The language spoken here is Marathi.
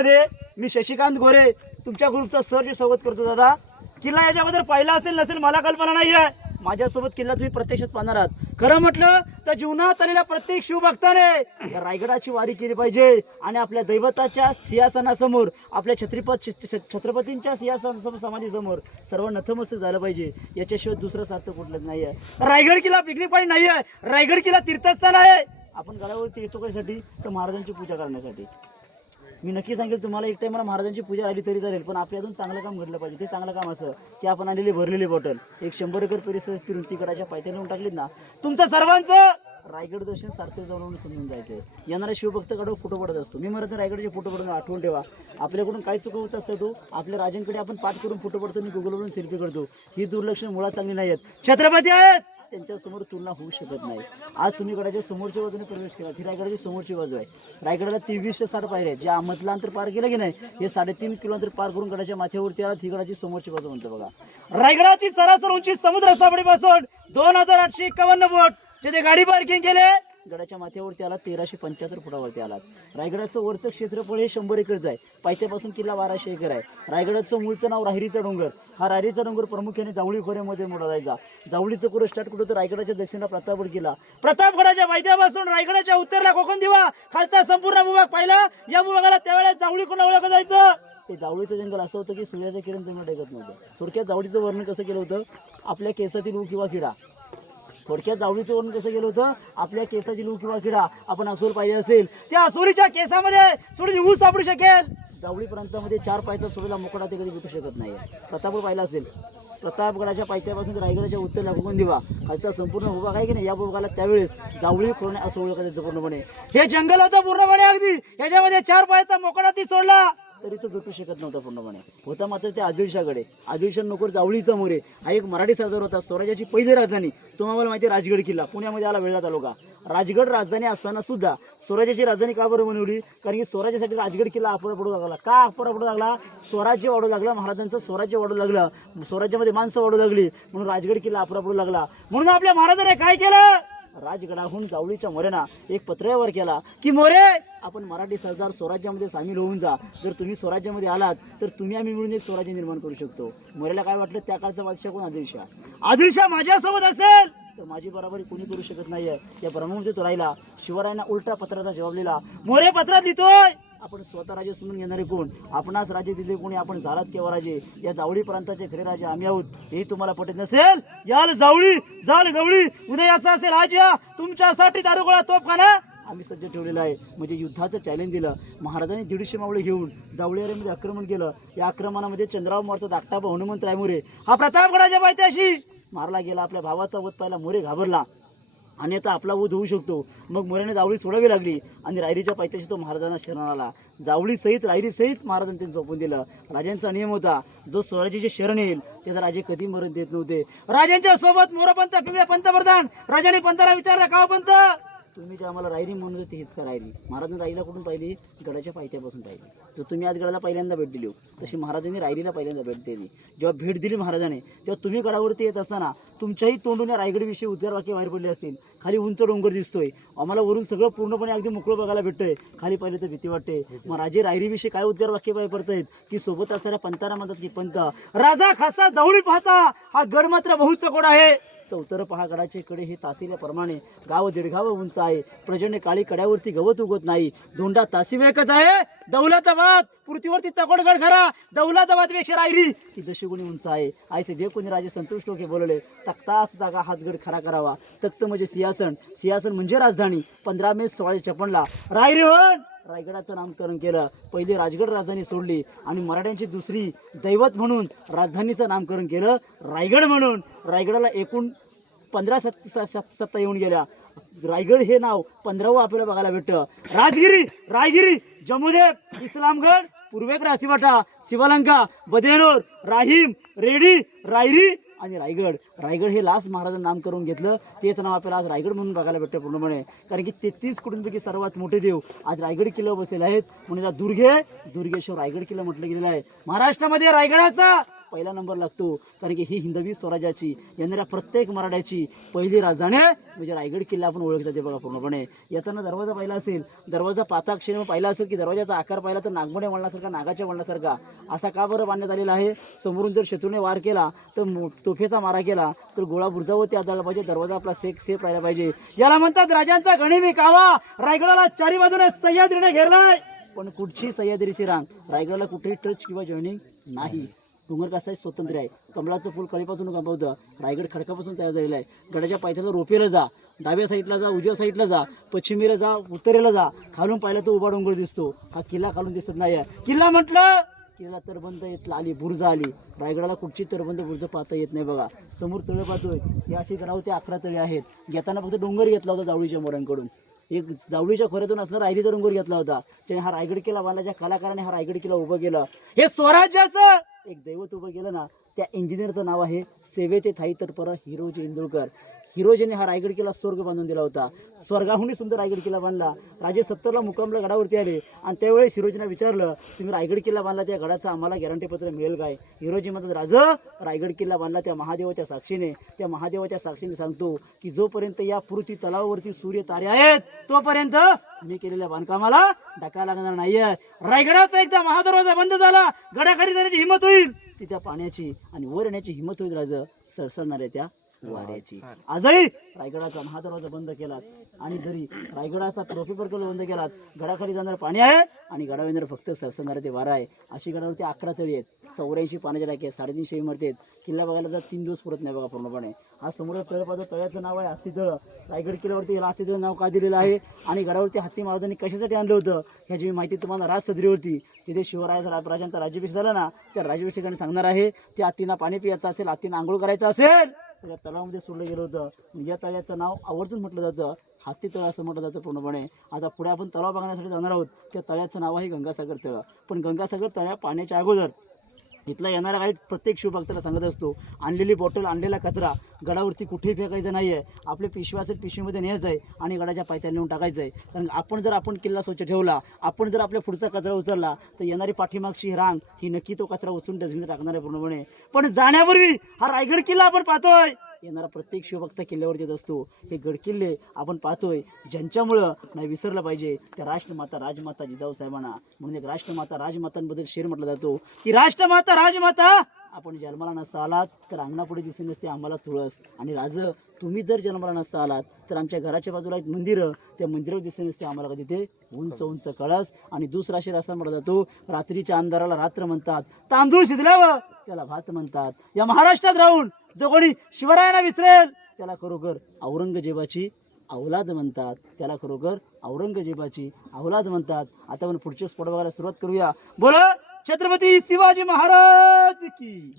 मध्ये मी शशिकांत गोरे तुमच्या ग्रुपचा सरचे स्वागत करतो दादा. किल्ला याच्याबद्दल पाहिला असेल नसेल मला कल्पना नाही आहे माझ्यासोबत किल्ला तुम्ही प्रत्यक्षात पाहणार आहात. खरं म्हटलं तर जीवनात आलेल्या प्रत्येक शिवभक्ताने या रायगडाची वारी केली पाहिजे आणि आपल्या दैवताच्या सिंहासनासमोर आपल्या छत्रपत छत्रपतींच्या सिंहासनासमोर समाधीसमोर सर्व नथमस्तक झालं पाहिजे. याच्याशिवाय दुसरं सार्थ कुठलंच नाही आहे रायगड किल्ला पिकनिक पॉईंट नाही आहे रायगड किल्ला तीर्थस्थान आहे. आपण गडावरती येतो कशासाठी? तर महाराजांची पूजा करण्यासाठी. मी नक्की सांगेल तुम्हाला एक टाइम मला महाराजांची पूजा आली तरी चालेल पण आपल्या अजून चांगलं काम घडलं पाहिजे. ते चांगलं काम असं की आपण आणलेली भरलेली बॉटल एक शंभर एकर परिसर फिरून तिकडाच्या पायथ्याने लावून टाकलीत ना तुमचं सर्वांचं! रायगड दर्शन सारखं जाऊन समजून जायचं येणारा शिवभक्त कडव फोटो पडत असतो. मी म्हणत रायगडचे फोटो पडून आठवून ठेवा. आपल्याकडून काय चुका होत असतं तो आपल्या राजांकडे आपण पाठ करून फोटो पडतो आणि गुगलवरून सेल्फी करतो. ही दुर्लक्ष मुळात चांगली नाही आहेत छत्रपती आहेत! त्यांच्यासमोर तुलना होऊ शकत नाही. आज तुम्ही गडाच्या समोरच्या बाजूने प्रवेश केला. ही रायगडाची समोरची बाजू आहे. रायगडाला तेवीसशे साठ पायऱ्या आहेत. जे अहमदला अंतर पार केलं की नाही हे साडेतीन किलोमीटर पार करून गडाच्या माथ्यावरती आला. ही गडाची समोरची बाजू म्हणतो बघा. रायगडाची सरासर उंची समुद्र सापडीपासून दोन हजार आठशे एकावन्न फूट जिथे गाडी पार्किंग केले गडाच्या माथ्यावरती आला तेराशे पंच्याहत्तर फुटावरती आलात रायगडाचं वरचं क्षेत्रफळ हे शंभर एकरचं आहे. पायथ्यापासून किल्ला बाराशे एकर आहे. रायगडाचं मूळचं नाव राहिरीचा डोंगर. हा राहिरीचा डोंगर प्रामुख्याने जावळी खोऱ्यामध्ये मोडायचा जावळीचं कुरं स्टार्ट कुठं तर रायगडाच्या दक्षिणला प्रतापगड किल्ला. प्रतापगडाच्या पायथ्यापासून रायगडाच्या उत्तरला कोकण दिवा. खालचा संपूर्ण भूभाग पाहिला. या भूभागाला त्यावेळेस जावळी कोणा ओळखलं जायचं? ते जावळीचं जंगल असं होतं की सूर्याचं किरण जंगल टेकत नव्हतं. थोडक्यात जावळीचं वर्णन कसं केलं होतं? आपल्या केसातील ऊ किंवा किडा. थोडक्यात जावळीचं कसं गेलं होतं? आपल्या केसाची लू किंवा किडा आपण असोर पाहिजे असेल त्या असुरीच्या केसामध्ये सोडून ऊस सापडू शकेल. जावळी प्रांतामध्ये चार पायचा सोडला मोकळा ते कधी विकू शकत नाही प्रतापगड पाहिला असेल. प्रतापगडाच्या पायथ्यापासून रायगडाच्या उत्तर लागून दिवा. खालचा संपूर्ण भूभाग आहे की नाही? या भूभागाला त्यावेळेस जावळी खोरणे असं ओळखलं पूर्णपणे. हे जंगल होतं पूर्णपणे अगदी. याच्यामध्ये चार पायचा मोकळा ती सोडला. तरी तो भेटू शकत नव्हता पूर्णपणे. होता मात्र ते आदिलशाकडे आदिलशा नोकर जावळीचा मोरे. हा एक मराठी सरदार होता. स्वराज्याची पहिली राजधानी. तुम्हाला माहिती आहे राजगड किल्ला. पुण्यामध्ये आला वेळा तालुका. राजगड राजधानी असताना सुद्धा स्वराज्याची राजधानी का बरं बनवली? कारण की स्वराज्यासाठी राजगड किल्ला अपुरा पडू लागला. का अपुरा पडू लागला? स्वराज्य वाढू लागलं. महाराजांचं स्वराज्य वाढू लागलं. स्वराज्यामध्ये माणसं वाढू लागली. म्हणून राजगड किल्ला अपुरा पडू लागला. म्हणून आपल्या महाराजांनी काय केलं? राजगडाहून जावळीच्या मोरेना एक पत्र्यावर केला की मोरे आपण मराठी सरदार स्वराज्यामध्ये सामील होऊन जा. जर तुम्ही स्वराज्यामध्ये आलात तर तुम्ही आम्ही मिळून एक स्वराज्य निर्माण करू शकतो. मोऱ्याला काय वाटलं? त्या काळचा बादशाह कोण? आदिलशाह. आदिलशाह माझ्यासोबत असेल! तर माझी बराबरी कोणी करू शकत नाहीये. या ब्रह्ममध्ये तो राहिला. शिवरायांना उलटा पत्राचा जबाब दिला. मोरे पत्रात लिहितोय आपण स्वतः राजे समजून घेणारे कोण? आपणास राजे दिले कोणी आपण झालात केव्हा राजे? या जावळी प्रांताचे खरे राजे आम्ही आहोत. हे तुम्हाला पटत नसेल? याल जावळी जाल गवळी उदयाचा असेल राजा तुमच्यासाठी दारुगोळा तोफखाना. आम्ही सज्ज ठेवलेला आहे. म्हणजे युद्धाचं चॅलेंज दिलं. महाराजांनी दीडशे मावळे घेऊन जावळीमध्ये आक्रमण केलं. या आक्रमणामध्ये चंद्राव मोरचा धाकटा हनुमंत रायमोरे. हा प्रतापगडाच्या पायथ्याशी. मारला गेला आपल्या भावाचा वध पाहिला मोरे घाबरला. आणि आता आपला वध होऊ शकतो. मग मोऱ्याने जावळी सोडावी लागली आणि रायरीच्या पायथ्याशी तो महाराजांना शरण आला. जावळीसहित रायरीसहित महाराजांनी त्यांनी झोपून दिलं. राजांचा नियम होता जो स्वराज्याचे शरण येईल त्याचा राजे कधी मरण देत नव्हते. राजांच्या सोबत मोरपंत पिवळे पंतप्रधान. राजाने पंताला विचारला का हो पंत? तुम्ही जे आम्हाला रायरी म्हणून होते हेच का रायरी? महाराजांनी राईला कुठून पाहिली? गडाच्या पायथ्यापासून पाहिली. तर तुम्ही आज गडाला पहिल्यांदा भेट दिली हो. तशी महाराजांनी रायरीला पहिल्यांदा भेट दिली. जेव्हा भेट दिली महाराजाने तेव्हा तुम्ही गडावरती येत असताना तुमच्याही तोंडून या रायगडविषयी उद्गार वाक्य बाहेर पडले असतील. खाली उंच डोंगर दिसतोय. आम्हाला वरून सगळं पूर्णपणे अगदी मोकळं बघायला भेटतंय. खाली पहिले तर भीती वाटते. मग राजे रायरीविषयी काय उद्गार वाक्य बाहेर पडतायत की सोबत असणाऱ्या पंताना म्हणतात की पंत राजा खासा जवळी पाहता. हा गड मात्र बहुत कोण आहे? चौतर उत्तर पहागडाचे कडे हे तासिल्याप्रमाणे गाव दीर्घाव उंच आहे. प्रजने काळी कड्यावरती गवत उगत नाही. धोंडा तासिवेकच आहे. दौलताबाद! पृथ्वीवरती चकोडगड खरा दौलताबादपेक्षा राहिली ती दशगुणी उंच आहे. आईचे देव कोणी राजे संतोष होके बोलले तख्तास जागा हातगड खरा करावा. तख्त म्हणजे सिंहासन. सिंहासन म्हणजे राजधानी. पंधरा मे सोळाशे छप्पनला रायरी होण रायगडाचं नामकरण केलं. पहिली राजगड राजधानी सोडली आणि मराठ्यांची दुसरी दैवत म्हणून राजधानीचं नामकरण केलं. रायगड म्हणून. रायगडाला एकूण पंधरा सत् सत्ता येऊन गेल्या. रायगड हे नाव पंधरावं आपल्याला बघायला भेटतं. राजगिरी रायगिरी जम्मूदेव इस्लामगड पूर्वेक राशीवाटा शिवलंका बदेनोर राहीम रेडी रायरी आणि रायगड. रायगड हे लास्ट महाराजांना नाम करून घेतलं. तेच नाव आपल्याला आज रायगड म्हणून बघायला भेटतं पूर्णपणे. कारण की तेहतीस कोटींपैकी सर्वात मोठे देव आज रायगड किल्ला बसलेले आहेत. म्हणून दुर्गे दुर्गेश्वर रायगड किल्ला म्हटलं गेलेलं आहे. महाराष्ट्रामध्ये रायगडाचा पहिला नंबर लागतो. कारण की ही हिंदवी स्वराज्याची येणाऱ्या प्रत्येक मराठ्याची पहिली राजधानी म्हणजे रायगड किल्ला आपण ओळखतो ते बघा पूर्णपणे. येताना दरवाजा पाहिला असेल दरवाजा पाताक्षरी पाहिला असेल की दरवाजाचा आकार पाहिला तर नागमोडे वळण्यासारखा नागाच्या वळण्यासारखा असा का बरं बांधण्यात आलेला आहे? समोरून जर शत्रूने वार केला तर तोफेचा मारा केला तर गोळा बुरजावरती आदळला पाहिजे दरवाजा आपला सेफ सेफ राहिला पाहिजे. याला म्हणतात राजांचा गणिमी कावा. रायगडाला चारी बाजूने सह्याद्रीने घेरलाय. पण कुठची सह्याद्रीची रांग? रायगडाला कुठेही टच किंवा जॉईनिंग नाही. डोंगर कसा स्वतंत्र आहे. कमळाचं फुल कळीपासून कंपावतं रायगड खडकापासून तयार झालेलं आहे. गडाच्या पायथ्याला रोपेला जा. डाव्या साईडला जा उजव्या साईडला जा. पश्चिमेला जा उत्तरेला जा. खालून पाहिलं तर उभा डोंगर दिसतो. हा किल्ला खालून दिसत नाही आहे. किल्ला म्हटलं? किल्ला तरबंद येतला आली बुर्ज आली. रायगडाला कुठची तरबंद बुर्ज पाहता येत नाही बघा. समोर तळे पाहतोय हे अशी गडावरती अकरा तळे आहेत. घेताना फक्त डोंगर घेतला होता जावळीच्या मोरांकडून. एक जावळीच्या खोऱ्यातून असणारा रायरीचा डोंगर घेतला होता. त्याने हा रायगड किल्ला बांधल्याच्या कलाकाराने हा रायगड किल्ला उभं केलं. हे स्वराज्याचं एक दैवत उभं केलं ना त्या इंजिनियरचं नाव आहे सेवेचे थाई तत्पर हिरोजी इंदुळकर हिरोजीने हा रायगड किल्ला स्वर्ग बांधून दिला होता. स्वर्गाहूनही सुंदर रायगड किल्ला बांधला. राजे सत्तरला मुकामला गडावरती आले. आणि त्यावेळेस हिरोजीने विचारलं तुम्ही रायगड किल्ला बांधला त्या गडाचं आम्हाला गॅरंटीपत्र मिळेल काय? हिरोजी म्हणतात राज रायगड किल्ला बांधला त्या महादेवाच्या साक्षीने. त्या महादेवाच्या साक्षीने सांगतो की जोपर्यंत या पृथ्वी तलावावरती सूर्य तारे आहेत तोपर्यंत मी केलेल्या बांधकामाला धक्का लागणार नाहीये. रायगडाचा एकदा महादरवाजा बंद झाला. गडाखाली जाण्याची हिंमत होईल. ती त्या पाण्याची आणि वर येण्याची हिंमत होईल राज. सरसरणाऱ्या त्या वाऱ्याची आजही रायगडाचा महादरवाजा बंद केलात. आणि जरी रायगडाचा ट्रॉफी पर्कल बंद केलात गडाखाली जाणारं पाणी आहे आणि गडावर येणारं फक्त सरसरणारं ते वारा आहे. अशी गडावरती अकरा तळी आहेत. चौऱ्याऐंशी पाण्याच्या टाकी आहेत साडेतीनशे इमारती आहेत. किल्ला बघायला जर तीन दिवस पुरत नाही बघा पूर्णपणे. हा समोर तळ पाहतो तळ्याचं नाव आहे हत्तीतळ रायगड किल्ल्यावरती याला हत्तीतळ नाव का दिलेलं आहे? आणि गडावरती हत्ती महाराजांनी कशासाठी आणलं होतं? ह्याची माहिती तुम्हाला राज सदरीवरती तिथे शिवरायाचा राजांचा राज्याभिषेक झाला ना त्या राज्याभिषेकाने सांगणार आहे त्या हत्तींना पाणी पियाचं असेल हत्तीनं आंघोळ करायचं असेल. या तलावामध्ये सोडलं गेलं होतं. म्हणजे या तळ्याचं नाव आवर्जून म्हटलं जातं. हत्ती तळ असं म्हटलं जातं पूर्णपणे. आता पुढे आपण तलाव बघण्यासाठी जाणार आहोत. त्या तळ्याचं नाव आहे गंगासागर तळ पण गंगासागर तळ्या पाण्याच्या अगोदर. इथला येणारा गाईड प्रत्येक शिवभक्ताला सांगत असतो आणलेली बॉटल आणलेला कचरा गडावरती कुठेही फेकायचा नाही आहे आपले पिशव्या असेल पिशवीमध्ये न्यायचं आहे आणि गडाच्या पायथ्याला नेऊन टाकायचं आहे कारण आपण जर आपण किल्ला स्वच्छ ठेवला आपण जर आपल्या पुढचा कचरा उचलला तर येणारी पाठीमागची रांग ही नक्की तो कचरा उचलून डस्टबिन टाकणार आहे पूर्णपणे. पण जाण्यापूर्वी हा रायगड किल्ला आपण पाहतोय. येणारा प्रत्येक शिवभक्त किल्ल्यावर येत असतो. हे गडकिल्ले आपण पाहतोय ज्यांच्यामुळं नाही विसरलं पाहिजे त्या राष्ट्रमाता राजमाता जिजाऊ साहेबांना. म्हणून एक राष्ट्रमाता राजमातांबद्दल शेर म्हटला जातो की राष्ट्रमाता राजमाता आपण जन्माला नसता आलात तर अंगणापुढे दिसून नसते आम्हाला तुळस. आणि राज तुम्ही जर जन्माला नसता आलात तर आमच्या घराच्या बाजूला एक मंदिरं त्या मंदिरावर दिसून नसते आम्हाला कधी ते उंच उंच कळस. आणि दुसरा शेर असा म्हटला जातो रात्रीच्या अंधाराला रात्र म्हणतात तांदूळ शिजल्यावर त्याला भात म्हणतात. या महाराष्ट्रात राहून जो कोणी शिवरायांना विसरेल त्याला खरोखर औरंगजेबाची अवलाद म्हणतात. त्याला खरोखर औरंगजेबाची अवलाद म्हणतात. आता आपण पुढचे स्फोट बघायला सुरुवात करूया. बोला छत्रपती शिवाजी महाराज की.